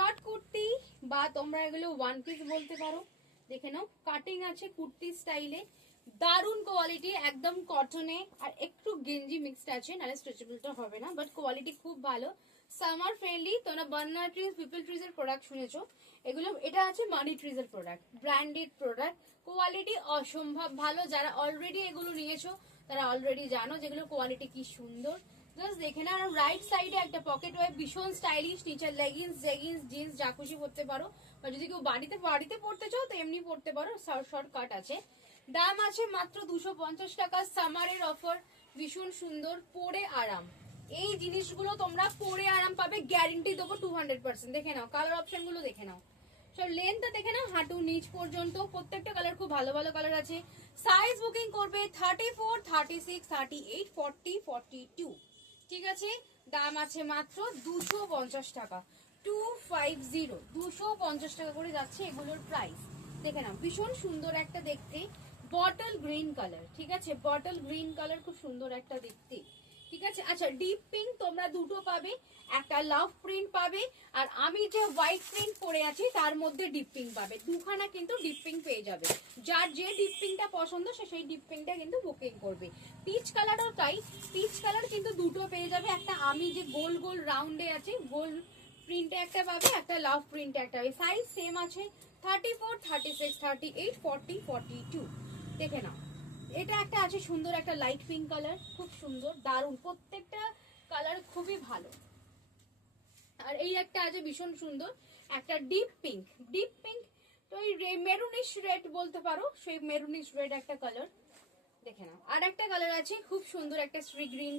Short kurti বা তোমরা এগুলো ওয়ান পিস বলতে পারো। দেখে নাও, কাটিং আছে কুর্তি স্টাইলে, দারুন কোয়ালিটি, একদম কটনে আর একটু গেঞ্জি মিক্সড আছে, নাহলে স্ট্রেচেবলটা হবে না, বাট কোয়ালিটি খুব ভালো, সামার ফ্রেন্ডলি। তোমরা বার্নার ট্রিজ, পিপল ট্রিজ এর প্রোডাক্ট শুনেছো, এগুলো এটা আছে মানি ট্রিজ এর প্রোডাক্ট, ব্র্যান্ডেড প্রোডাক্ট, কোয়ালিটি অসম্ভব ভালো। যারা অলরেডি এগুলো নিয়েছো তারা অলরেডি জানো যেগুলো কোয়ালিটি কি সুন্দর। জাস্ট দেখে না। আর রাইট সাইডে একটা পকেট ওয়ে, ভীষণ স্টাইলিশ, নিচে লেগিংস জেগিংস জিন্স যা খুশি পরতে পারো, বা যদি কেউ বাড়িতে বাড়িতে পড়তে চাও তো এমনি পড়তে পারো, শর্ট কাট আছে। দাম আছে মাত্র 250 টাকা, সামারের অফার, ভীষণ সুন্দর, পরে আরাম। এই জিনিসগুলো তোমরা পরে আরাম পাবে, গ্যারেন্টি দেবো 200%। দেখে নাও কালার অপশন গুলো, দেখে নাও সব লেন্থটা দেখে নাও, হাঁটু নিচ পর্যন্ত প্রত্যেকটা কালার খুব ভালো ভালো কালার আছে। সাইজ বুকিং করবে 34, 36, 38, 40, 42। ঠিক আছে, দাম আছে মাত্র 250 টাকা, 250, 250 টাকা করে যাচ্ছে এগুলোর প্রাইস। দেখে নাও, ভীষণ সুন্দর একটা দেখতে, বটল গ্রিন কালার। ঠিক আছে, বটল গ্রিন কালার, খুব সুন্দর একটা দেখতে। ঠিক আছে, আচ্ছা ডিপ পিঙ্ক তোমরা দুটো পাবে, একটা লাভ প্রিন্ট পাবে, আর আমি যে হোয়াইট প্রিন্ট পরে আছি তার মধ্যে ডিপ পিঙ্ক পাবে, দুখানা কিন্তু ডিপ পিঙ্ক পেয়ে যাবে। যার যে ডিপ পিঙ্কটা পছন্দ সে সেই ডিপ পিঙ্কটা কিন্তু বুকিং করবে। পিচ কালারও তাই, পিচ কালার কিন্তু দুটো পেয়ে যাবে, একটা আমি যে গোল গোল রাউন্ডে আছে গোল প্রিন্টে একটা পাবে, একটা লাভ প্রিন্টে একটা পাবে। সাইজ সেম আছে, 34, 36, 38, 40, 42। দেখে নাও, এটা একটা আছে সুন্দর একটা লাইট পিঙ্ক কালার, খুব সুন্দর দারুণ, প্রত্যেকটা কালার খুবই ভালো। আর এই একটা আছে ভীষণ সুন্দর একটা ডিপ পিঙ্ক, ডিপ পিঙ্ক তো এই মেরুনিশ রেড বলতে পারো, সেই মেরুনিশ রেড একটা কালার। দেখে নাও, আর একটা কালার আছে খুব সুন্দর একটা স্ট্রি গ্রিন,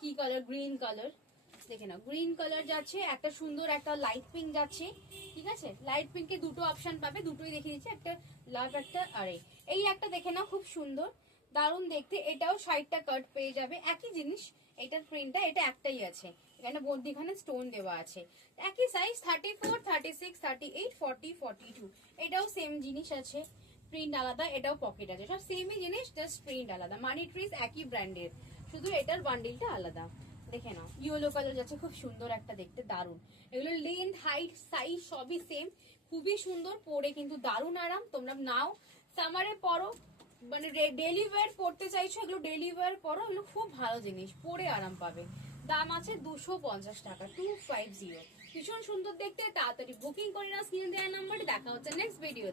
কি কালার, গ্রিন কালার। দেখে নাও, গ্রিন কালার যাচ্ছে, একটা সুন্দর একটা লাইট পিঙ্ক যাচ্ছে। ঠিক আছে, লাইট পিঙ্কে দুটো অপশন পাবে, দুটোই দেখিয়ে দিচ্ছি, একটা লাভ একটা আর এই একটা। দেখে নাও, খুব সুন্দর দারুণ দেখতে, এটাও 60টা কাট পেয়ে যাবে, একই জিনিস। এটার প্রিন্টটা এটা একটাই আছে, এখানে মধ্যখানে স্টোন দেওয়া আছে, একই সাইজ 34, 36, 38, 40, 42। এটাও সেম জিনিস আছে, প্রিন্ট আলাদা, এটাও পকেট আছে, সব সেমই জিনিস, জাস্ট প্রিন্ট আলাদা। মানি ট্রিজ একই ব্র্যান্ডের, শুধু এটার বান্ডিলটা আলাদা। দেখে নাও, ইয়েলো কালার যাচ্ছে, খুব সুন্দর একটা দেখতে, দারুণ। এগুলো লেন্থ হাইট সাইজ সবই সেম, খুবই সুন্দর, পরে কিন্তু দারুণ আরাম। তোমরা নাও, সামারে পরো, মানে ডেলি ওয়্যার পড়তে চাইছো, এগুলো ডেলি ওয়্যার পরো, এগুলো খুব ভালো জিনিস, পরে আরাম পাবে। দাম আছে 250 টাকা, 250। ভীষণ সুন্দর দেখতে, তাড়াতাড়ি বুকিং করে নাও স্ক্রিনে দেওয়া নাম্বারে। দেখা হচ্ছে নেক্সট ভিডিও।